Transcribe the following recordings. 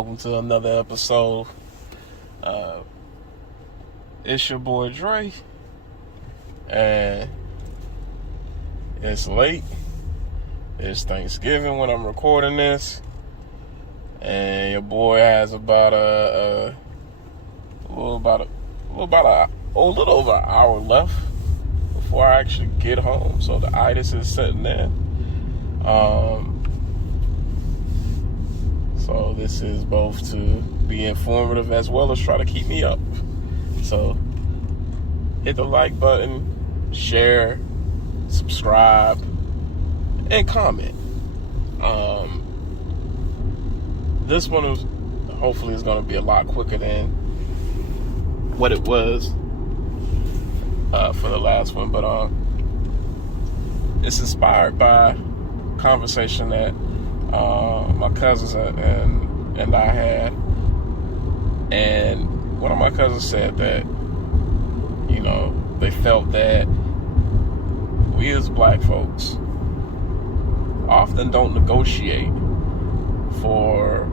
welcome to another episode. It's your boy Dre, and it's late. It's Thanksgiving when I'm recording this, and your boy has about a little over an hour left before I actually get home. So the itis is setting in. So this is both to be informative as well as try to keep me up. So hit the like button, share, subscribe, and comment. This one is hopefully is going to be a lot quicker than what it was for the last one, but it's inspired by a conversation that my cousins and I had, and one of my cousins said that, you know, they felt that we as black folks often don't negotiate for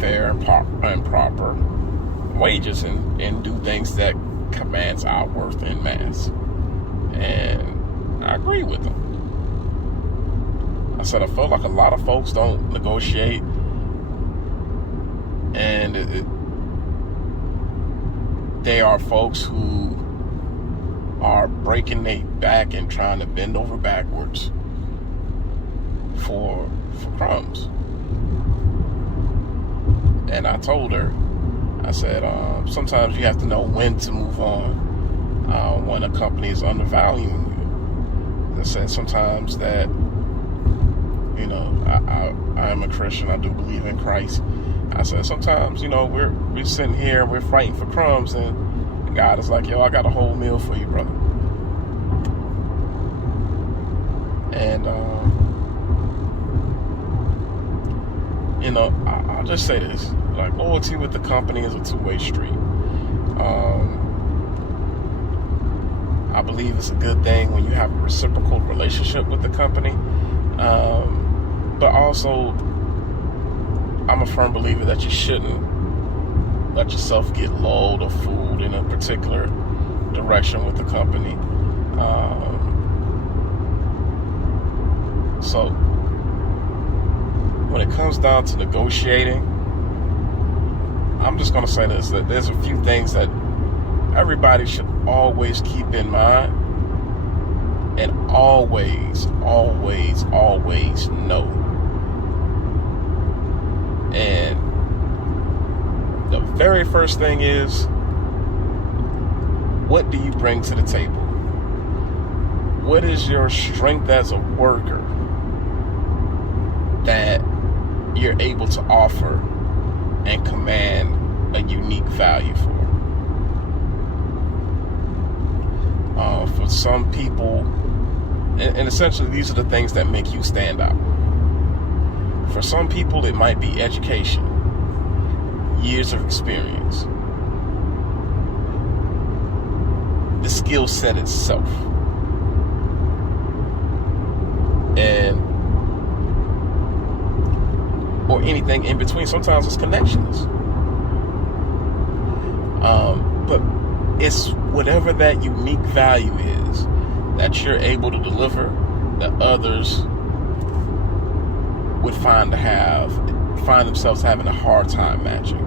fair and proper wages and do things that commands our worth en masse. And I agree with them. I said I felt like a lot of folks don't negotiate, and they are folks who are breaking their back and trying to bend over backwards for crumbs. And I told her, I said, sometimes you have to know when to move on when a company is undervaluing you. I said sometimes that, you know, I am a Christian. I do believe in Christ. I said sometimes, you know, we're sitting here, we're fighting for crumbs, and God is like, yo, I got a whole meal for you, brother. And you know, I'll just say this: like, loyalty with the company is a two-way street. I believe it's a good thing when you have a reciprocal relationship with the company. But also, I'm a firm believer that you shouldn't let yourself get lulled or fooled in a particular direction with the company. So, when it comes down to negotiating, I'm just going to say this, that there's a few things that everybody should always keep in mind, and always know. And the very first thing is, what do you bring to the table? What is your strength as a worker that you're able to offer and command a unique value for? For some people, and essentially these are the things that make you stand out. For some people, it might be education, years of experience, the skill set itself, or anything in between. Sometimes it's connections. But it's whatever that unique value is that you're able to deliver that others would find themselves having a hard time matching.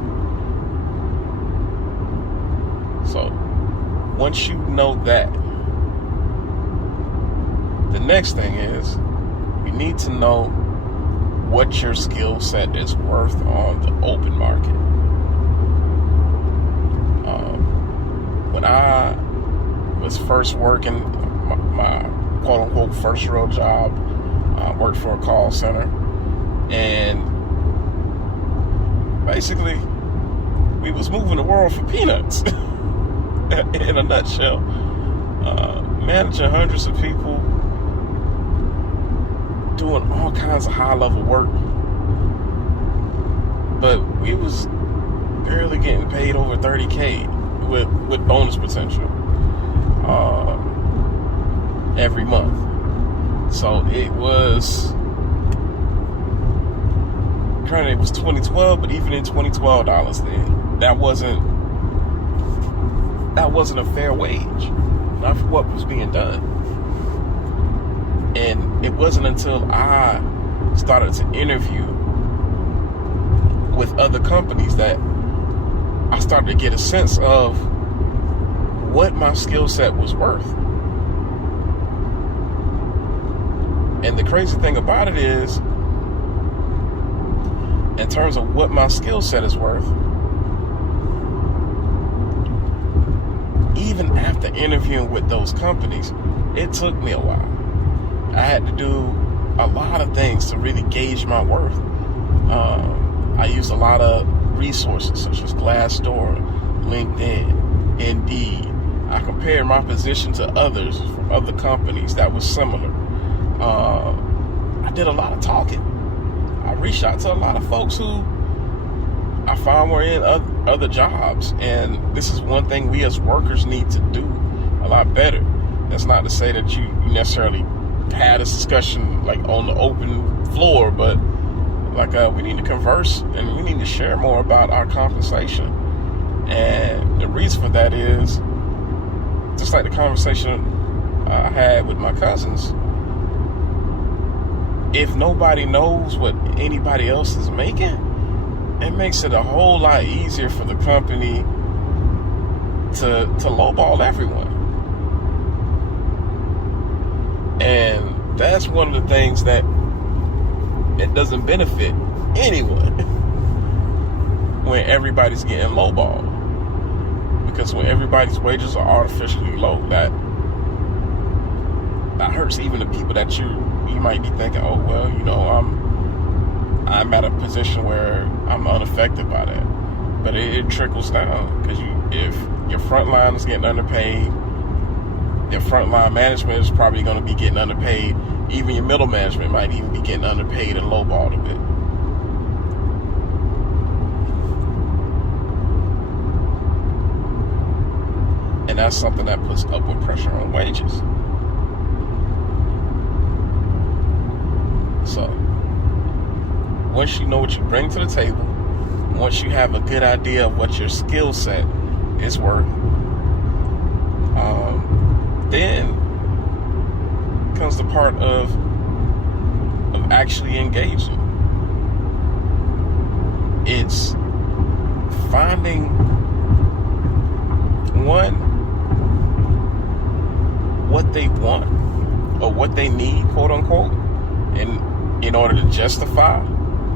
So once you know that, the next thing is you need to know what your skill set is worth on the open market. When I was first working my quote-unquote first real job, I worked for a call center, and basically we was moving the world for peanuts in a nutshell. Managing hundreds of people, doing all kinds of high-level work, but we was barely getting paid over $30K with bonus potential every month. So it was granted, it was 2012, but even in 2012 dollars then, that wasn't a fair wage, not for what was being done. And it wasn't until I started to interview with other companies that I started to get a sense of what my skill set was worth. And the crazy thing about it is, in terms of what my skill set is worth, even after interviewing with those companies, it took me a while. I had to do a lot of things to really gauge my worth. I used a lot of resources such as Glassdoor, LinkedIn, Indeed. I compared my position to others from other companies that was similar. I did a lot of talking. I reached out to a lot of folks who I found were in other jobs. And this is one thing we as workers need to do a lot better. That's not to say that you necessarily had this discussion like on the open floor, but like we need to converse and we need to share more about our compensation. And the reason for that is just like the conversation I had with my cousins. If nobody knows what anybody else is making, it makes it a whole lot easier for the company to lowball everyone. And that's one of the things that it doesn't benefit anyone when everybody's getting lowballed. Because when everybody's wages are artificially low, that hurts even the people that you might be thinking, oh well, I'm at a position where I'm unaffected by that. But it trickles down, because if your front line is getting underpaid, your frontline management is probably going to be getting underpaid. Even your middle management might even be getting underpaid and lowballed a bit. And that's something that puts upward pressure on wages. So, once you know what you bring to the table, once you have a good idea of what your skill set is worth, then comes the part of actually engaging. It's finding what they want or what they need, quote unquote, and in order to justify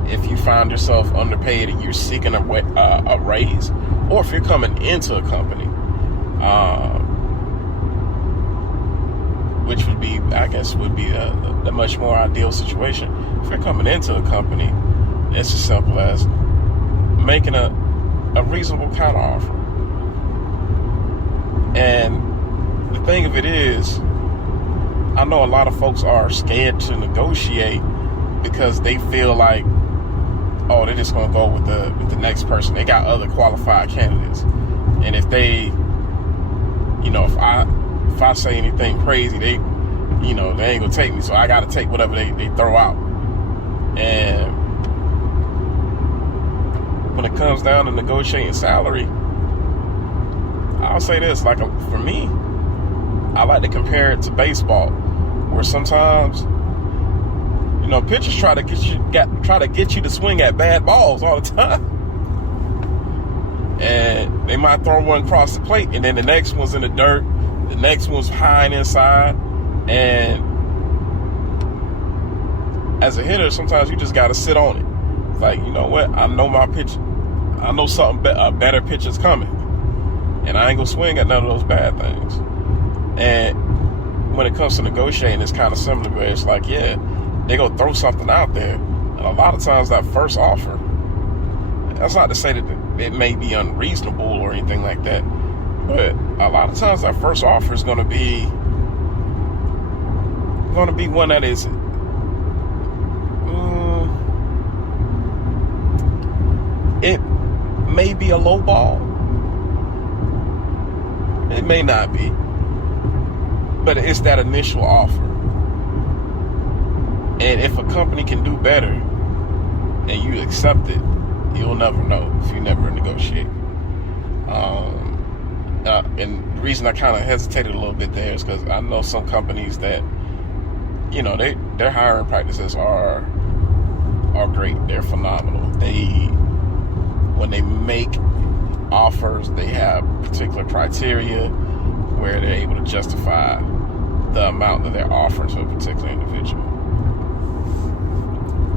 if you find yourself underpaid and you're seeking a raise, or if you're coming into a company, which would be the much more ideal situation. If you're coming into a company, it's as simple as making a reasonable counter offer. And the thing of it is, I know a lot of folks are scared to negotiate because they feel like, oh, they're just gonna go with the next person. They got other qualified candidates, and if they, if I say anything crazy, they ain't gonna take me. So I gotta take whatever they throw out. And when it comes down to negotiating salary, I'll say this: for me, I like to compare it to baseball, where sometimes, pitchers try to get you to swing at bad balls all the time. And they might throw one across the plate, and then the next one's in the dirt, the next one's high and inside. And as a hitter, sometimes you just got to sit on it. It's like, you know what? I know my pitch. I know a better pitch is coming, and I ain't gonna swing at none of those bad things. And when it comes to negotiating, it's kind of similar, where it's like, yeah, they gonna throw something out there, and a lot of times that first offer, that's not to say that it may be unreasonable or anything like that, but a lot of times that first offer is gonna be one that is it may be a low ball, it may not be, but it's that initial offer. And if a company can do better and you accept it, you'll never know if you never negotiate. And the reason I kind of hesitated a little bit there is because I know some companies that, you know, their hiring practices are great. They're phenomenal. When they make offers, they have particular criteria where they're able to justify the amount that they're offering to a particular individual.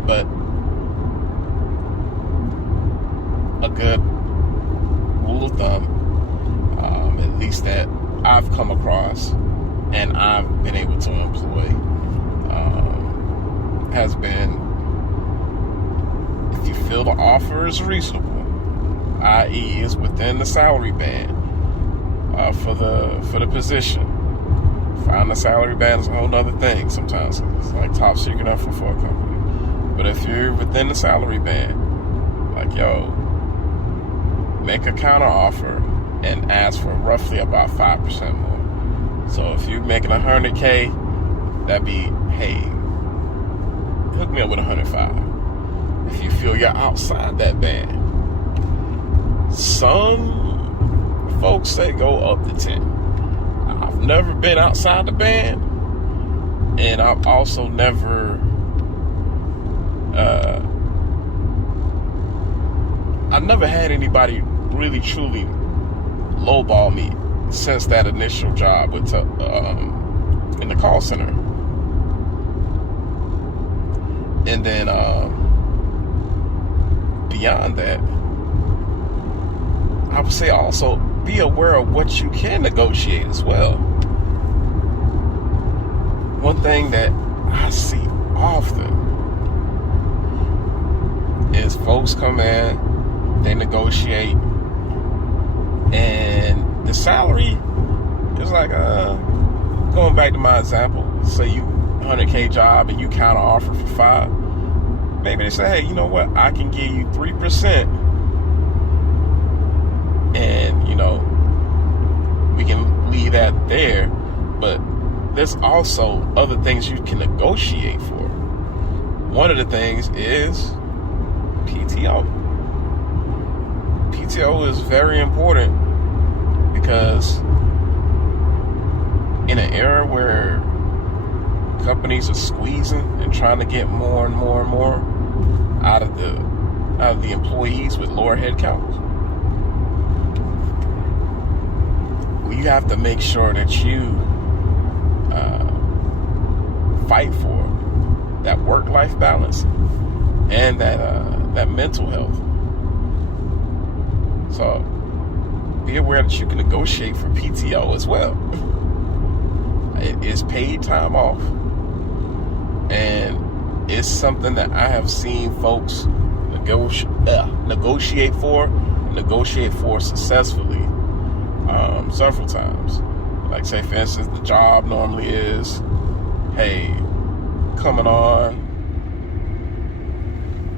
But a good rule of thumb, at least that I've come across and I've been able to employ, has been, if you feel the offer is reasonable, i.e. is within the salary band for the position. Find the salary band is a whole other thing sometimes. It's like top secret info for a company. But if you're within the salary band, like, yo, make a counter offer and ask for roughly about 5% more. So if you're making $100K, that'd be, hey, hook me up with 105. If you feel you're outside that band, some folks say go up to 10. I've never been outside the band, and I've also never had anybody really truly lowball me since that initial job with in the call center. And then beyond that, I would say also be aware of what you can negotiate as well. One thing that I see often is folks come in, they negotiate, and the salary is like, going back to my example, say you 100K job and you counter offer for 5. Maybe they say, hey, you know what? I can give you 3%. And, you know, we can leave that there. But there's also other things you can negotiate for. One of the things is PTO. PTO is very important because in an era where companies are squeezing and trying to get more and more and more out of the employees with lower headcounts, you have to make sure that you fight for that work-life balance and that mental health. So be aware that you can negotiate for PTO as well. It is paid time off, and it's something that I have seen folks negotiate for successfully several times. Like, say for instance, the job normally is, hey, coming on,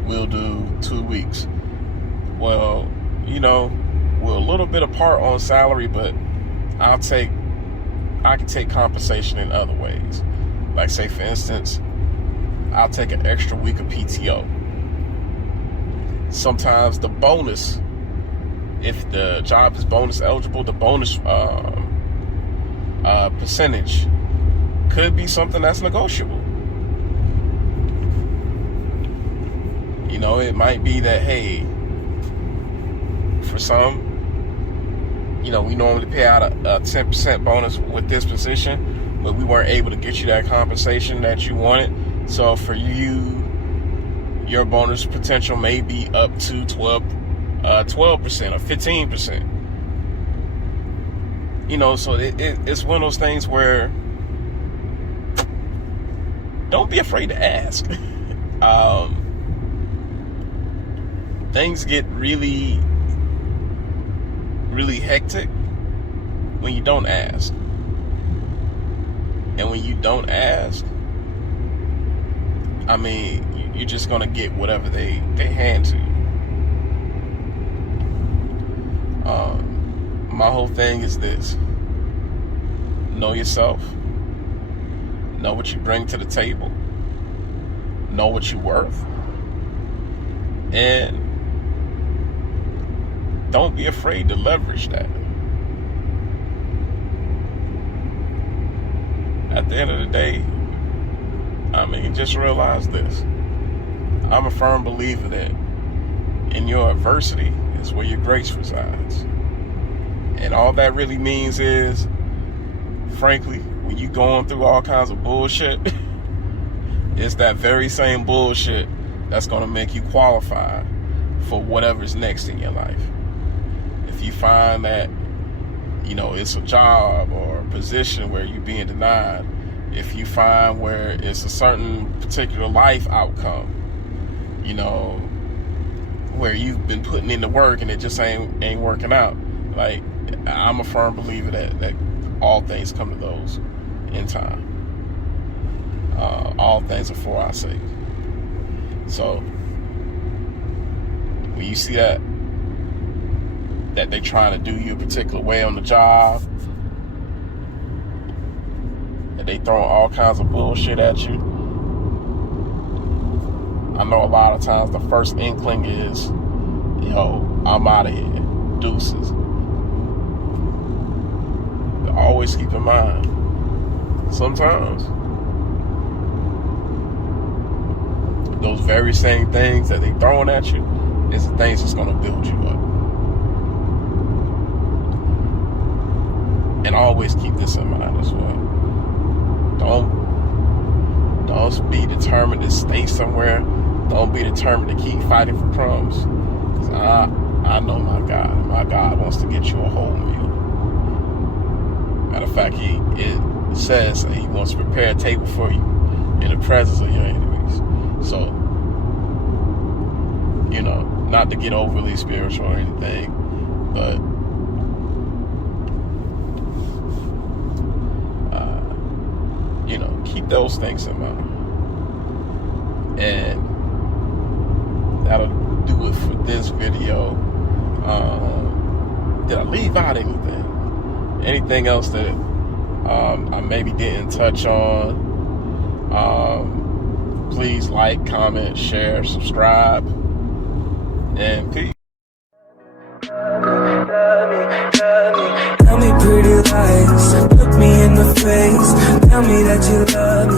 we'll do 2 weeks. Well, you know, we're a little bit apart on salary, but I can take compensation in other ways. Like, say for instance, I'll take an extra week of PTO. Sometimes the bonus, if the job is bonus eligible, the bonus percentage could be something that's negotiable. You know, it might be that, hey, for some, you know, we normally pay out a 10% bonus with this position, but we weren't able to get you that compensation that you wanted. So for you, your bonus potential may be up to 12% or 15%. You know, so it's one of those things where don't be afraid to ask. Things get really, really hectic when you don't ask. And when you don't ask, I mean, you're just gonna get whatever they hand to you. My whole thing is this: know yourself, know what you bring to the table, know what you're worth, And don't be afraid to leverage that. At the end of the day, I mean, just realize this. I'm a firm believer that in your adversity is where your grace resides. And all that really means is, frankly, when you're going through all kinds of bullshit, it's that very same bullshit that's going to make you qualify for whatever's next in your life. If you find that, you know, it's a job or a position where you're being denied, if you find where it's a certain particular life outcome, you know, where you've been putting in the work and it just ain't working out, like, I'm a firm believer that all things come to those in time. All things are for our sake. So when you see that they're trying to do you a particular way on the job, that they throwing all kinds of bullshit at you, I know a lot of times the first inkling is, yo, I'm out of here, deuces. But always keep in mind, sometimes those very same things that they throwing at you is the things that's gonna build you up. And always keep this in mind as well. Don't be determined to stay somewhere. Don't be determined to keep fighting for crumbs. 'Cause I know my God. My God wants to get you a whole meal. Matter of fact, it says that He wants to prepare a table for you in the presence of your enemies. So, you know, not to get overly spiritual or anything, but you know, keep those things in mind. And that'll do it for this video. Did I leave out anything? Anything else that I maybe didn't touch on? Please like, comment, share, subscribe, and peace. Tell me pretty lies, look me in the face, tell me that you love me.